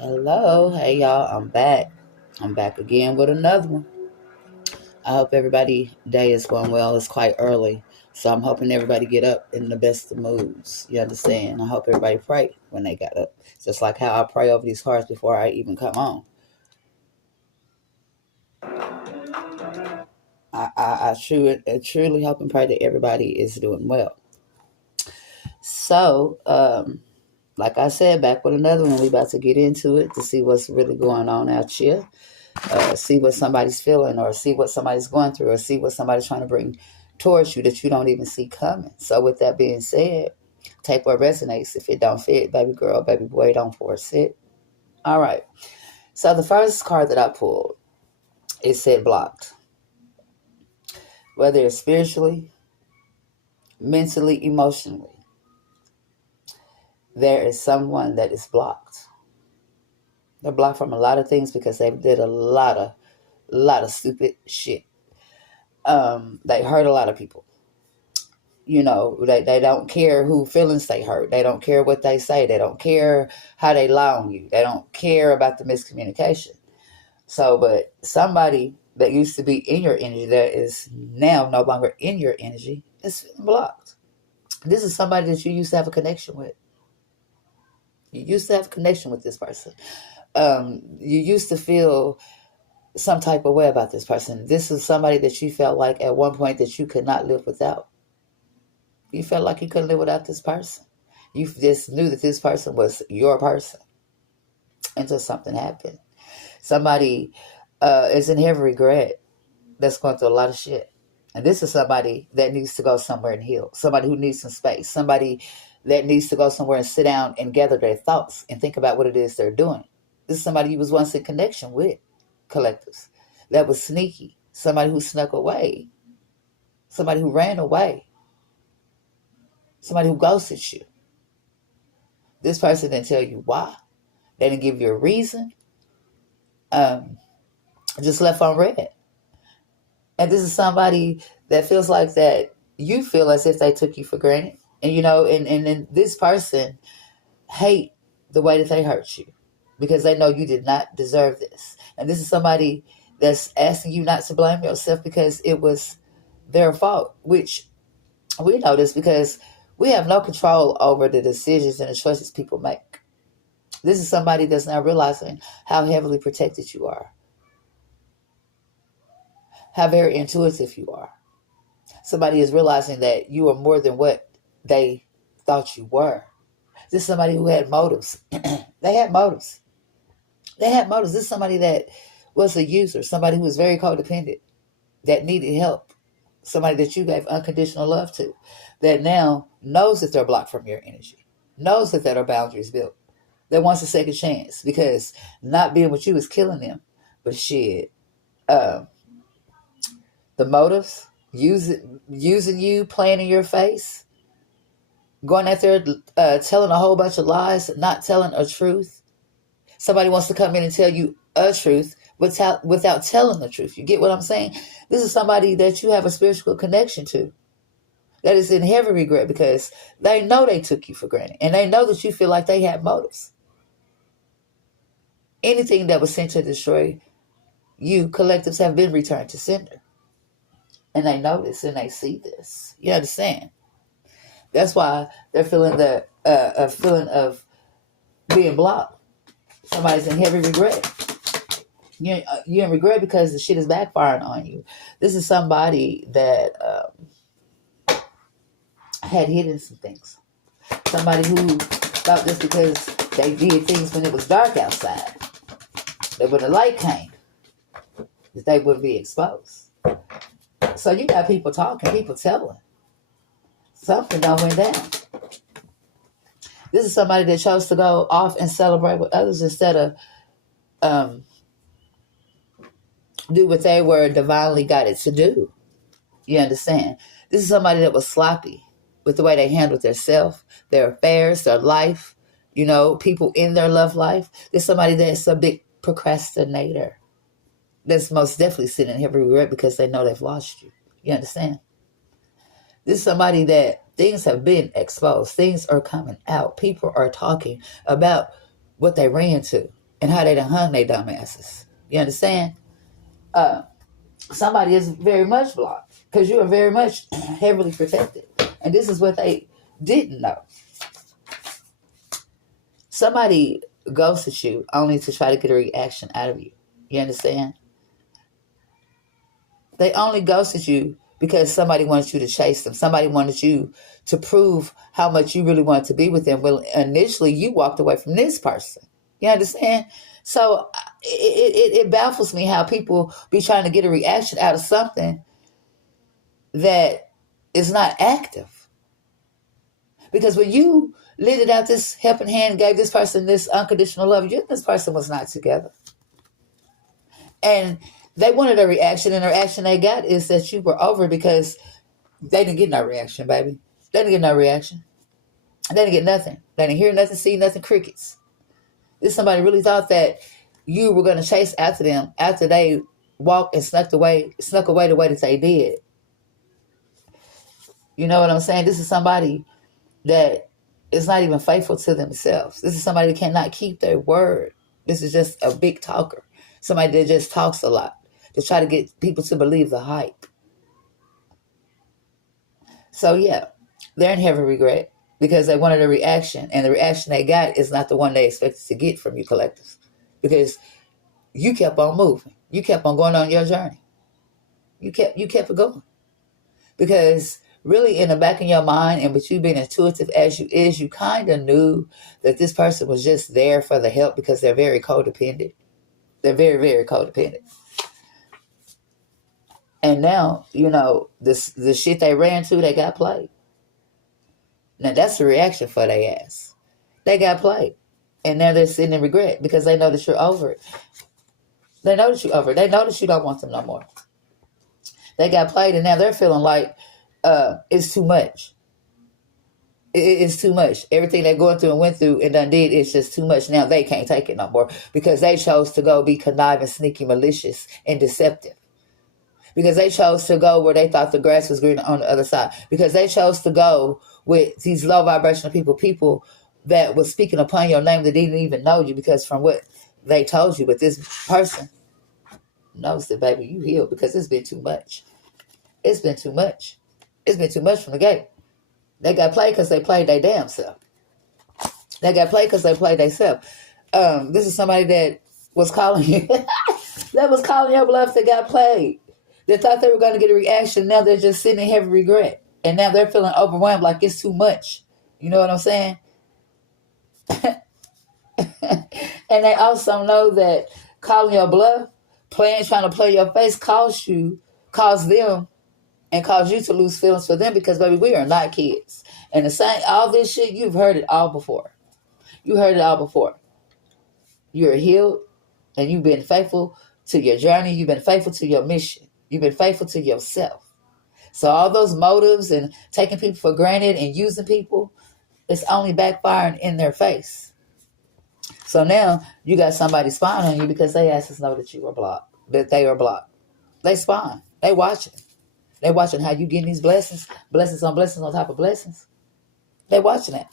Hello, hey y'all, I'm back. I'm back again with another one. I hope everybody day is going well. It's quite early, so I'm hoping everybody get up in the best of moods. You understand? I hope everybody pray when they got up, just like how I pray over these cards before I even come on. I truly hope and pray that everybody is doing well. So, like I said, back with another one. We about to get into it to see what's really going on out here. See what somebody's feeling, or see what somebody's going through, or see what somebody's trying to bring towards you that you don't even see coming. So with that being said, take what resonates. If it don't fit, baby girl, baby boy, don't force it. All right. So the first card that I pulled, it said blocked. Whether it's spiritually, mentally, emotionally, there is someone that is blocked. They're blocked from a lot of things because they did a lot of stupid shit. They hurt a lot of people. They don't care who feelings they hurt. They don't care what they say. They don't care how they lie on you. They don't care about the miscommunication. So, but somebody that used to be in your energy that is now no longer in your energy is feeling blocked. This is somebody that you used to have a connection with. You used to have a connection with this person. You used to feel some type of way about this person. This is somebody that you felt like at one point that you could not live without. You felt like you couldn't live without this person. You just knew that this person was your person until something happened. Somebody is in heavy regret that's going through a lot of shit. And this is somebody that needs to go somewhere and heal. Somebody who needs some space. Somebody that needs to go somewhere and sit down and gather their thoughts and think about what it is they're doing. This is somebody you was once in connection with, collectives. That was sneaky. Somebody who snuck away. Somebody who ran away. Somebody who ghosted you. This person didn't tell you why. They didn't give you a reason. Just left on red. And this is somebody that feels like that you feel as if they took you for granted. And this person hate the way that they hurt you because they know you did not deserve this. And this is somebody that's asking you not to blame yourself because it was their fault, which we know this because we have no control over the decisions and the choices people make. This is somebody that's not realizing how heavily protected you are, how very intuitive you are. Somebody is realizing that you are more than what they thought you were. This is somebody who had motives. They had motives. They had motives. This is somebody that was a user, somebody who was very codependent, that needed help, somebody that you gave unconditional love to, that now knows that they're blocked from your energy, knows that there are boundaries built, that wants a second chance because not being with you is killing them. But shit, the motives, using you, playing in your face, going out there telling a whole bunch of lies, not telling a truth. Somebody wants to come in and tell you a truth without telling the truth. You get what I'm saying? This is somebody that you have a spiritual connection to that is in heavy regret because they know they took you for granted and they know that you feel like they had motives. Anything that was sent to destroy you, collectives have been returned to sender. And they know this and they see this. You understand? That's why they're feeling the a feeling of being blocked. Somebody's in heavy regret. You're in regret because the shit is backfiring on you. This is somebody that had hidden some things. Somebody who thought just because they did things when it was dark outside, that when the light came, that they would be exposed. So you got people talking, people telling. Something done went down. This is somebody that chose to go off and celebrate with others instead of do what they were divinely guided to do. You understand? This is somebody that was sloppy with the way they handled their self, their affairs, their life, people in their love life. There's somebody that's a big procrastinator. That's most definitely sitting in heavy regret because they know they've lost you. You understand? This is somebody that things have been exposed. Things are coming out. People are talking about what they ran to. and how they done hung they dumbasses. You understand? Somebody is very much blocked because you are very much heavily protected. And this is what they didn't know. Somebody ghosted you only to try to get a reaction out of you. You understand? They only ghosted you because somebody wanted you to chase them. Somebody wanted you to prove how much you really wanted to be with them. Well, initially, you walked away from this person. You understand? So it baffles me how people be trying to get a reaction out of something that is not active. Because when you lended out this helping hand, gave this person this unconditional love, you and this person was not together. And they wanted a reaction, and the reaction they got is that you were over because they didn't get no reaction, baby. They didn't get no reaction. They didn't get nothing. They didn't hear nothing, see nothing, crickets. This somebody really thought that you were going to chase after them after they walked and snuck away the way that they did. You know what I'm saying? This is somebody that is not even faithful to themselves. This is somebody that cannot keep their word. This is just a big talker. Somebody that just talks a lot to try to get people to believe the hype. So yeah, they're in heavy regret because they wanted a reaction, and the reaction they got is not the one they expected to get from you collectives, because you kept on moving. You kept on going on your journey. You kept it going. Because really in the back of your mind, and with you being intuitive as you is, you kind of knew that this person was just there for the help because they're very codependent. They're very, very codependent. And now, the shit they ran to, they got played. Now that's the reaction for their ass. They got played. And now they're sitting in regret because they know that you're over it. They know that you're over it. They know that you don't want them no more. They got played, and now they're feeling like it's too much. It's too much. Everything they're going through and went through and done did, it's just too much. Now they can't take it no more because they chose to go be conniving, sneaky, malicious, and deceptive. Because they chose to go where they thought the grass was greener on the other side. Because they chose to go with these low vibrational people that was speaking upon your name that didn't even know you, because from what they told you, but this person knows that, baby, you healed because it's been too much. It's been too much. It's been too much from the gate. They got played because they played their damn self. They got played because they played their self. This is somebody that was calling you. That was calling your bluff that got played. They thought they were going to get a reaction. Now they're just sitting in heavy regret. And now they're feeling overwhelmed like it's too much. You know what I'm saying? And they also know that calling your bluff, trying to play your face, caused them, and cause you to lose feelings for them, because, baby, we are not kids. And all this shit, you've heard it all before. You heard it all before. You're healed, and you've been faithful to your journey. You've been faithful to your mission. You've been faithful to yourself. So all those motives and taking people for granted and using people, it's only backfiring in their face. So now you got somebody spying on you because they asses know that you are blocked, that they are blocked. They spying. They watching. They watching how you getting these blessings on top of blessings. They watching that.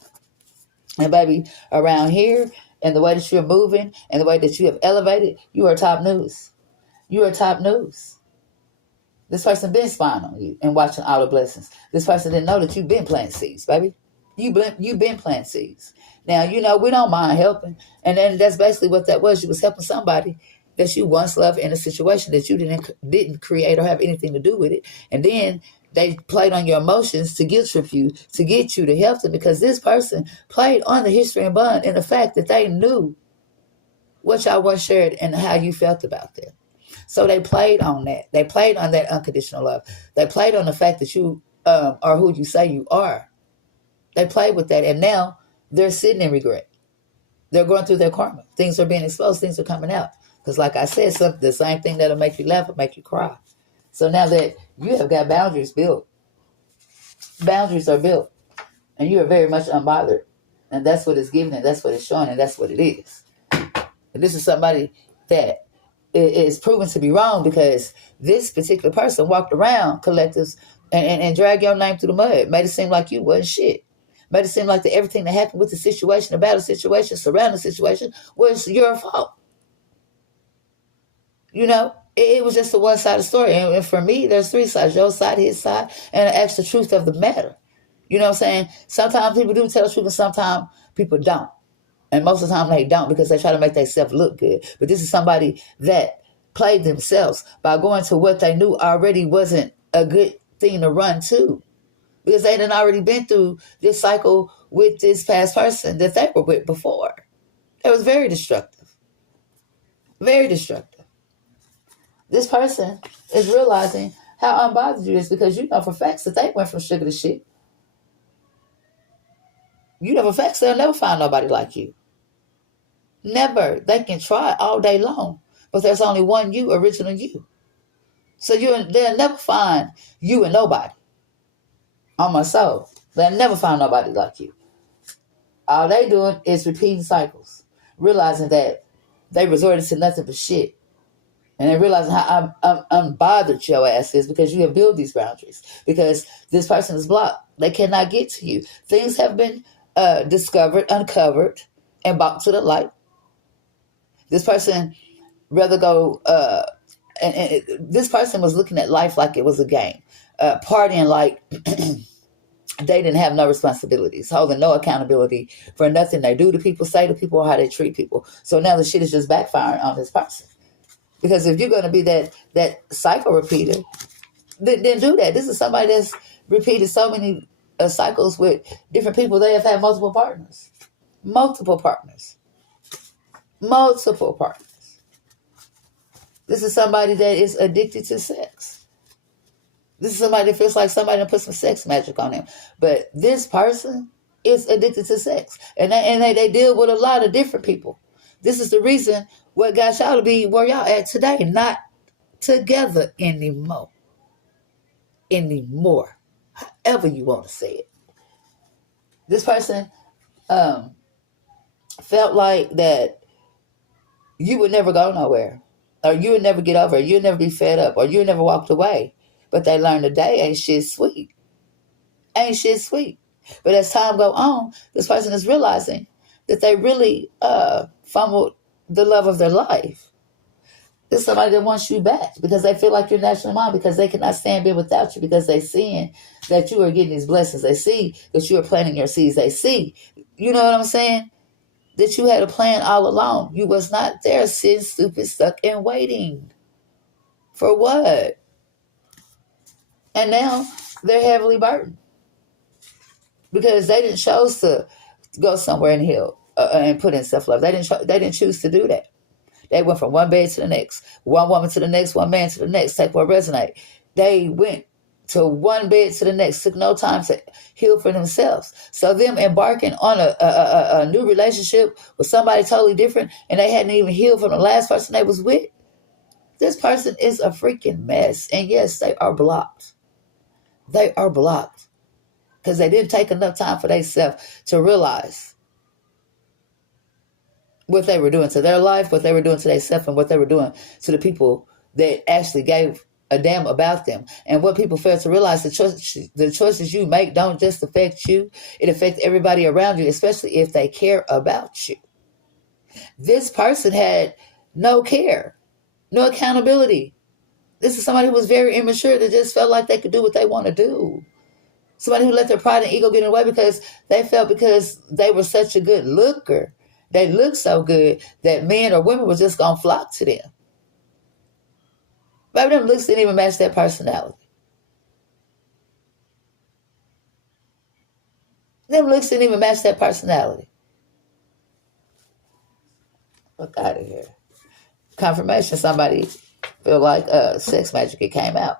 And baby, around here, and the way that you're moving and the way that you have elevated, you are top news. You are top news. This person been spying on you and watching all the blessings. This person didn't know that you've been planting seeds, baby. You've been planting seeds. Now, we don't mind helping. And then that's basically what that was. You was helping somebody that you once loved in a situation that you didn't create or have anything to do with it. And then they played on your emotions to guilt trip you, to get you to help them, because this person played on the history and bond and the fact that they knew what y'all once shared and how you felt about them. So they played on that. They played on that unconditional love. They played on the fact that you are who you say you are. They played with that, and now they're sitting in regret. They're going through their karma. Things are being exposed. Things are coming out. Because like I said, the same thing that'll make you laugh will make you cry. So now that you have got boundaries built, boundaries are built, and you are very much unbothered. And that's what it's giving, and that's what it's showing, and that's what it is. And this is somebody that is proven to be wrong, because this particular person walked around collectives and dragged your name through the mud, made it seem like you wasn't shit. Made it seem like that everything that happened with the situation, about the situation, surrounding the situation, was your fault. It was just a one-sided story. And for me, there's three sides: your side, his side, and that's the truth of the matter. You know what I'm saying? Sometimes people do tell the truth, and sometimes people don't. And most of the time they don't, because they try to make themselves look good. But this is somebody that played themselves by going to what they knew already wasn't a good thing to run to, because they had already been through this cycle with this past person that they were with before. It was very destructive. Very destructive. This person is realizing how unbothered you is, because you know for facts that they went from sugar to shit. You know for facts they'll never find nobody like you. Never. They can try all day long, but there's only one you, original you. So they'll never find you and nobody. On my soul, they'll never find nobody like you. All they doing is repeating cycles, realizing that they resorted to nothing but shit. And then realizing how unbothered your ass is, because you have built these boundaries. Because this person is blocked. They cannot get to you. Things have been discovered, uncovered, and brought to the light. This person rather go, and this person was looking at life like it was a game. Partying like they didn't have no responsibilities, holding no accountability for nothing they do to people, say to people, or how they treat people. So now the shit is just backfiring on this person. Because if you're going to be that cycle repeater, then do that. This is somebody that's repeated so many cycles with different people. They have had multiple partners. Multiple partners. Multiple partners. This is somebody that is addicted to sex. This is somebody that feels like somebody put some sex magic on them. But this person is addicted to sex. And they deal with a lot of different people. This is the reason what got y'all to be where y'all at today. Not together anymore. However you want to say it. This person felt like that you would never go nowhere. Or you would never get over it. You'd never be fed up. Or you would never walked away. But they learned today ain't shit sweet. Ain't shit sweet. But as time go on, this person is realizing that they really fumbled the love of their life. It's somebody that wants you back because they feel like you're national mom, because they cannot stand being without you, because they seeing that you are getting these blessings. They see that you are planting your seeds. They see, you know what I'm saying, that you had a plan all along. You was not there sitting stupid, stuck and waiting. For what? And now they're heavily burdened because they didn't choose to go somewhere and heal and put in self-love. They didn't choose to do that. They went from one bed to the next, one woman to the next, one man to the next. Take what resonate. They went to one bed to the next, took no time to heal for themselves. So them embarking on a new relationship with somebody totally different, and they hadn't even healed from the last person they was with, this person is a freaking mess. And yes, they are blocked. They are blocked because they didn't take enough time for themselves to realize what they were doing to their life, what they were doing to themselves, and what they were doing to the people that actually gave a damn about them. And what people fail to realize, the choices you make don't just affect you. It affects everybody around you, especially if they care about you. This person had no care, no accountability. This is somebody who was very immature that just felt like they could do what they want to do. Somebody who let their pride and ego get in the way because they felt because they were such a good looker, they looked so good that men or women were just going to flock to them. Baby, them looks didn't even match their personality. Them looks didn't even match their personality. Fuck out of here. Confirmation, somebody feel like sex magic, it came out.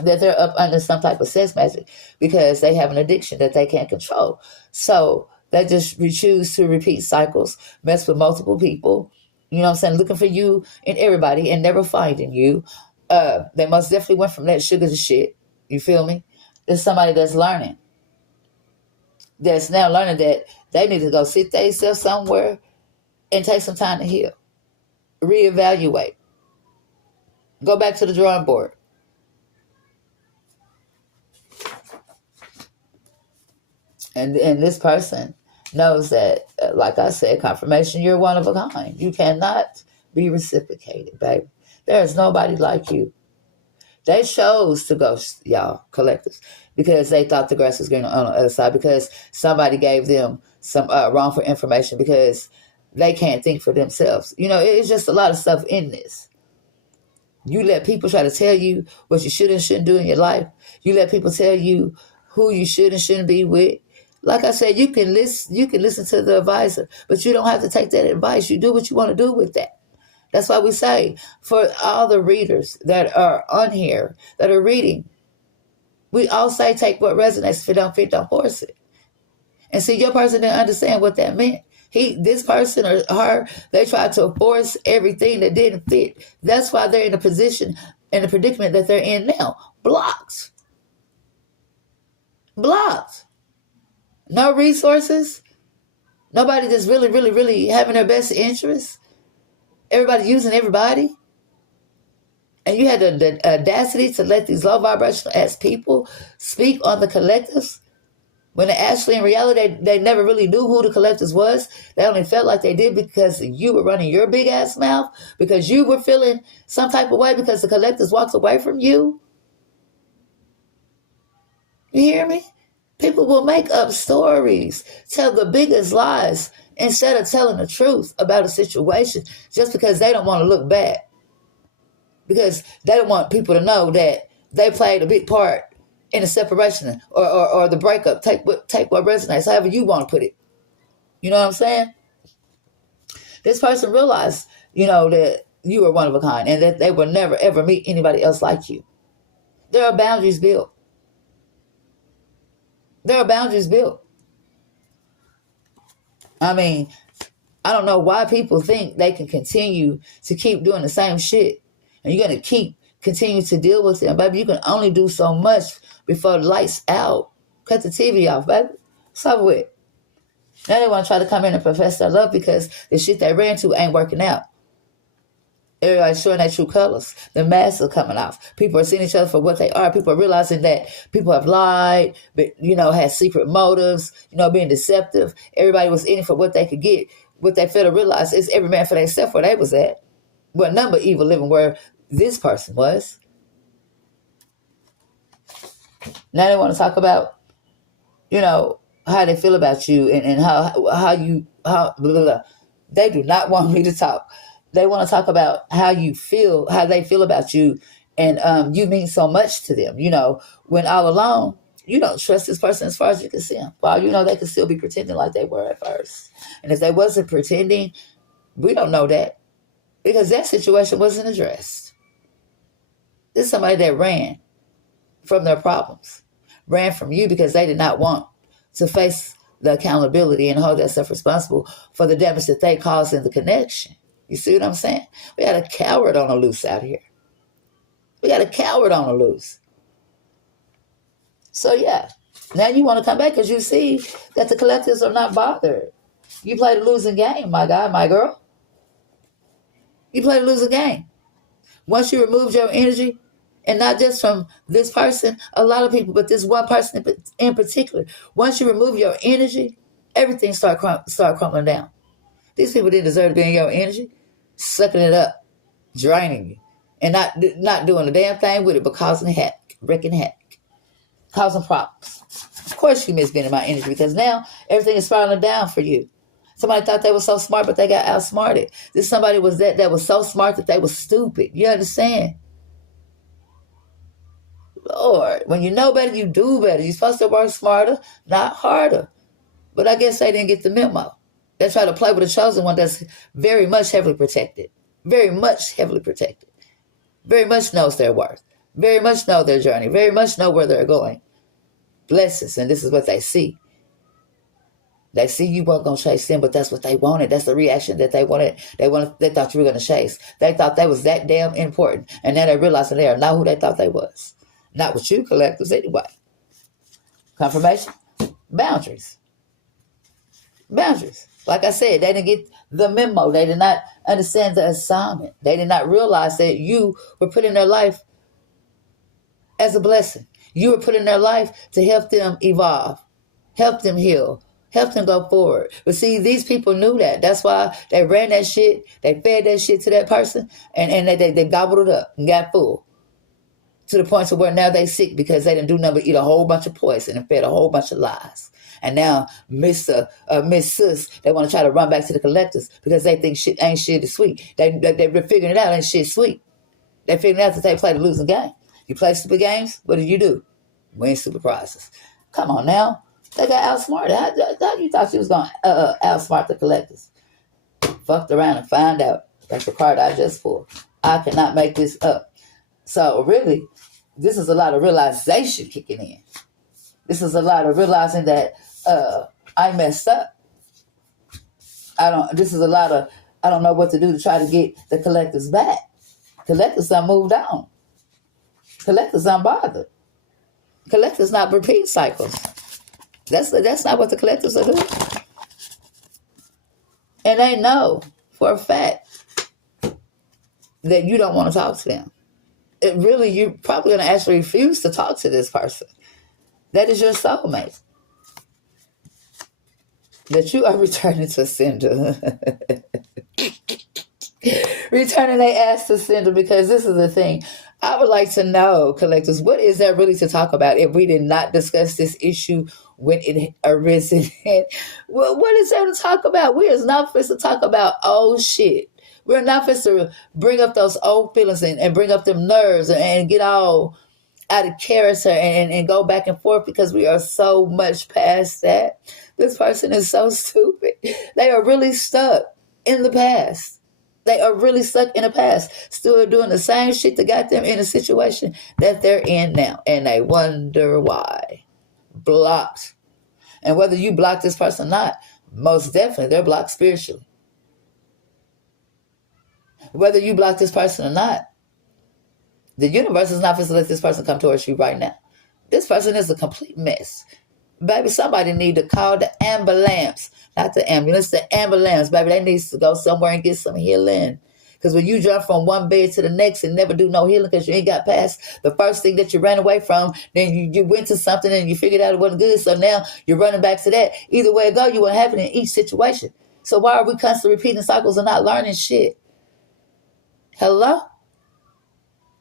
That they're up under some type of sex magic because they have an addiction that they can't control. So they just choose to repeat cycles, mess with multiple people, you know what I'm saying, looking for you and everybody and never finding you. They most definitely went from that sugar to shit. You feel me? There's somebody that's learning. That's now learning that they need to go sit themselves somewhere and take some time to heal. Reevaluate. Go back to the drawing board. And this person knows that, like I said, confirmation, you're one of a kind. You cannot be reciprocated, baby. There is nobody like you. They chose to go, y'all, collectors, because they thought the grass was greener on the other side, because somebody gave them some wrongful information, because they can't think for themselves. It's just a lot of stuff in this. You let people try to tell you what you should and shouldn't do in your life. You let people tell you who you should and shouldn't be with. Like I said, you can listen to the advisor, but you don't have to take that advice. You do what you want to do with that. That's why we say, for all the readers that are on here, that are reading, we all say take what resonates. If it don't fit, don't force it. And see, your person didn't understand what that meant. This person or her, they tried to force everything that didn't fit. That's why they're in the predicament that they're in now. Blocked. No resources. Nobody that's really, really, really having their best interests. Everybody using everybody. And you had the audacity to let these low vibrational ass people speak on the collectives, when actually in reality they never really knew who the collectives was. They only felt like they did because you were running your big ass mouth, because you were feeling some type of way because the collectives walked away from you. You hear me? People will make up stories, tell the biggest lies instead of telling the truth about a situation, just because they don't want to look bad. Because they don't want people to know that they played a big part in the separation or the breakup. Take what resonates, however you want to put it. You know what I'm saying? This person realized, that you are one of a kind and that they will never, ever meet anybody else like you. There are boundaries built. I mean, I don't know why people think they can continue to keep doing the same shit. And you're going to continue to deal with them. Baby, you can only do so much before the lights out. Cut the TV off, baby. What's up with it? Now they want to try to come in and profess their love because the shit they ran to ain't working out. Everybody's showing their true colors. The masks are coming off. People are seeing each other for what they are. People are realizing that people have lied, but, had secret motives, being deceptive. Everybody was in it for what they could get. What they fail to realize is every man for themselves where they was at. Well, none but evil living where this person was. Now they want to talk about, how they feel about you and how blah, blah, blah. They do not want me to talk. They want to talk about how you feel, how they feel about you, and you mean so much to them. When all alone, you don't trust this person as far as you can see them. Well, they could still be pretending like they were at first. And if they wasn't pretending, we don't know that, because that situation wasn't addressed. This is somebody that ran from their problems, ran from you because they did not want to face the accountability and hold themselves responsible for the damage that they caused in the connection. You see what I'm saying? We got a coward on the loose out here. So yeah, now you want to come back because you see that the collectives are not bothered. You played a losing game, my guy, my girl. You played a losing game. Once you removed your energy, and not just from this person, a lot of people, but this one person in particular, once you remove your energy, everything start crumbling down. These people didn't deserve to be in your energy, sucking it up, draining you, and not doing a damn thing with it, but causing havoc, wreaking havoc, causing problems. Of course you miss being in my energy, because now everything is spiraling down for you. Somebody thought they were so smart, but they got outsmarted. This somebody was that was so smart that they were stupid. You understand? Lord, when you know better, you do better. You're supposed to work smarter, not harder. But I guess they didn't get the memo. They try to play with a chosen one that's very much heavily protected. Very much heavily protected. Very much knows their worth. Very much know their journey. Very much know where they're going. Blessings, and this is what they see. They see you weren't going to chase them, but that's what they wanted. That's the reaction that they wanted. They thought you were going to chase. They thought they was that damn important. And now they're realizing they are not who they thought they was. Not with you collectives anyway. Confirmation? Boundaries. Like I said, they didn't get the memo. They did not understand the assignment. They did not realize that you were put in their life as a blessing. You were put in their life to help them evolve, help them heal, Help them go forward. But see, these people knew that. That's why they ran that shit. They fed that shit to that person, and they gobbled it up and got full. To the point to where now they sick because they didn't do nothing but eat a whole bunch of poison and fed a whole bunch of lies. And now Miss Sis, they want to try to run back to the collectors because they think shit ain't shit is sweet. They've been figuring it out, ain't shit sweet. They figuring out that they play the losing game. You play stupid games, what do? Win stupid prizes. Come on now. They got outsmarted. How you thought she was going to outsmart the collectors? Fucked around and find out. That's the card I just pulled. I cannot make this up. So really, this is a lot of realization kicking in. This is a lot of realizing that I messed up. This is a lot of, I don't know what to do to try to get the collectors back. Collectors are moved on. Collectors aren't bothered. Collectors not repeat cycles. That's not what the collectors are doing. And they know for a fact that you don't want to talk to them. You're probably going to actually refuse to talk to this person. That is your soulmate. That you are returning to sender. Returning their ass to sender, because this is the thing. I would like to know, collectors, what is there really to talk about if we did not discuss this issue when it arisen? Well, what is there to talk about? We are not supposed to talk about old shit. We're not supposed to bring up those old feelings and bring up them nerves and get all out of character and go back and forth, because we are so much past that. This person is so stupid. They are really stuck in the past. They are really stuck in the past, still doing the same shit that got them in a situation that they're in now. And they wonder why. Blocked. And whether you block this person or not, most definitely they're blocked spiritually. Whether you block this person or not, the universe is not supposed to let this person come towards you right now. This person is a complete mess. Baby, somebody need to call the ambulance. Not the ambulance, the ambulance. Baby, they need to go somewhere and get some healing. Because when you jump from one bed to the next and never do no healing because you ain't got past the first thing that you ran away from, then you went to something and you figured out it wasn't good, so now you're running back to that. Either way it go, you won't have it in each situation. So why are we constantly repeating cycles and not learning shit? Hello?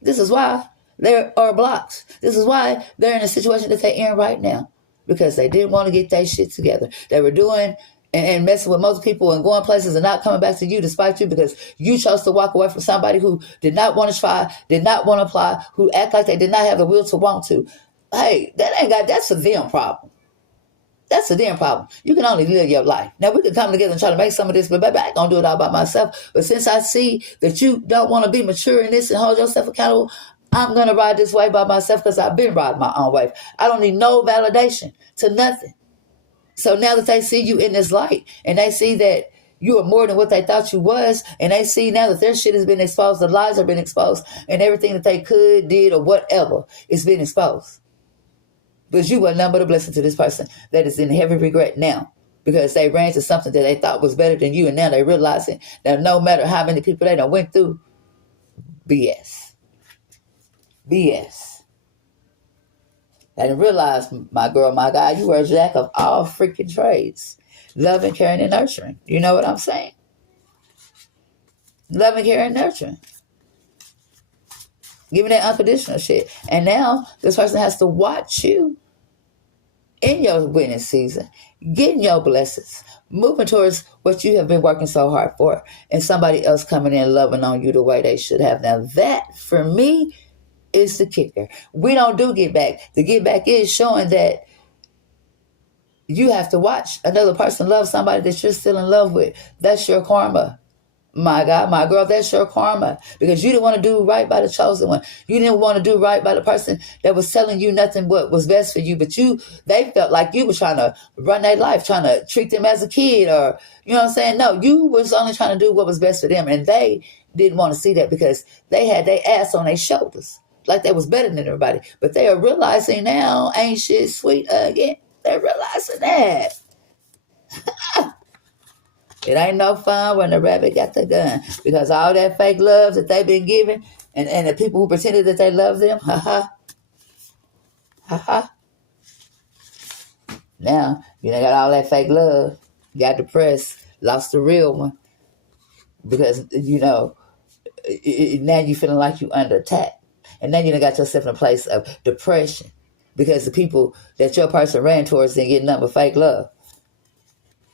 This is why there are blocks. This is why they're in a situation that they're in right now. Because they didn't want to get their shit together. They were doing and messing with most people and going places and not coming back to you despite you, because you chose to walk away from somebody who did not want to try, did not want to apply, who act like they did not have the will to want to. Hey, that's a them problem. That's a damn problem. You can only live your life. Now, we can come together and try to make some of this, but baby, I ain't going to do it all by myself. But since I see that you don't want to be mature in this and hold yourself accountable, I'm going to ride this way by myself, because I've been riding my own wave. I don't need no validation to nothing. So now that they see you in this light and they see that you are more than what they thought you was, and they see now that their shit has been exposed, the lies have been exposed, and everything that they could, did, or whatever is been exposed. Because you were none but a blessing to this person that is in heavy regret now, because they ran to something that they thought was better than you, and now they realizing that no matter how many people they done went through, BS. BS. I didn't realize, my girl, my guy, you are a jack of all freaking trades. Loving, caring, and nurturing. You know what I'm saying? Loving, caring, and nurturing. Giving that unconditional shit. And now this person has to watch you in your winning season, getting your blessings, moving towards what you have been working so hard for, and somebody else coming in loving on you the way they should have. Now that, for me, is the kicker. We don't do get back. The get back is showing that you have to watch another person love somebody that you're still in love with. That's your karma. My God, my girl, that's your karma. Because you didn't want to do right by the chosen one. You didn't want to do right by the person that was telling you nothing but was best for you. But they felt like you were trying to run their life, trying to treat them as a kid, or, you know what I'm saying? No, you was only trying to do what was best for them. And they didn't want to see that, because they had their ass on their shoulders, like they was better than everybody. But they are realizing now, ain't shit sweet again. They're realizing that. It ain't no fun when the rabbit got the gun, because all that fake love that they've been giving, and the people who pretended that they love them, ha-ha, ha-ha. Now, you done got all that fake love, got depressed, lost the real one, because, now you feeling like you under attack. And then you done got yourself in a place of depression because the people that your person ran towards didn't get nothing but fake love.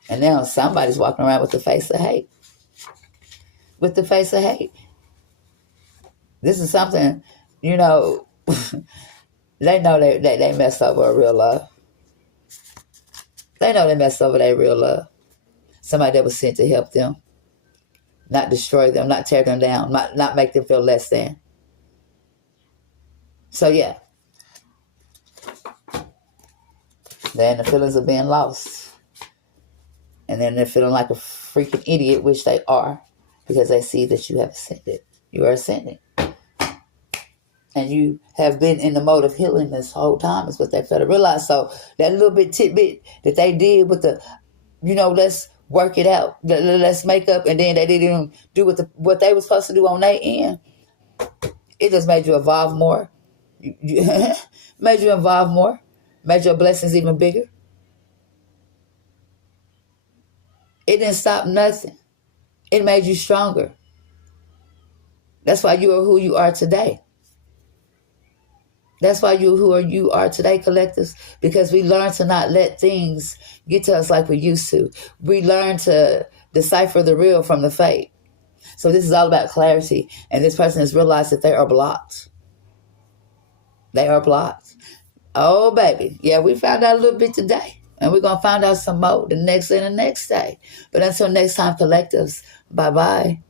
And now somebody's walking around with the face of hate. With the face of hate. This is something, they know they messed over a real love. They know they messed over their real love. Somebody that was sent to help them. Not destroy them, not tear them down, not make them feel less than. So yeah. They're in the feelings of being lost. And then they're feeling like a freaking idiot, which they are, because they see that you have ascended. You are ascending. And you have been in the mode of healing this whole time, is what they fail to realize. So that little bit tidbit that they did with the, let's work it out. Let's make up. And then they didn't even do what they were supposed to do on their end. It just made you evolve more. Made you evolve more. Made your blessings even bigger. It didn't stop nothing. It made you stronger. That's why you are who you are today. That's why you are today, collectives, because we learn to not let things get to us like we used to. We learn to decipher the real from the fake. So this is all about clarity. And this person has realized that they are blocked. They are blocked. Oh, baby. Yeah, we found out a little bit today. And we're going to find out some more the next day and the next day. But until next time, collectives, bye-bye.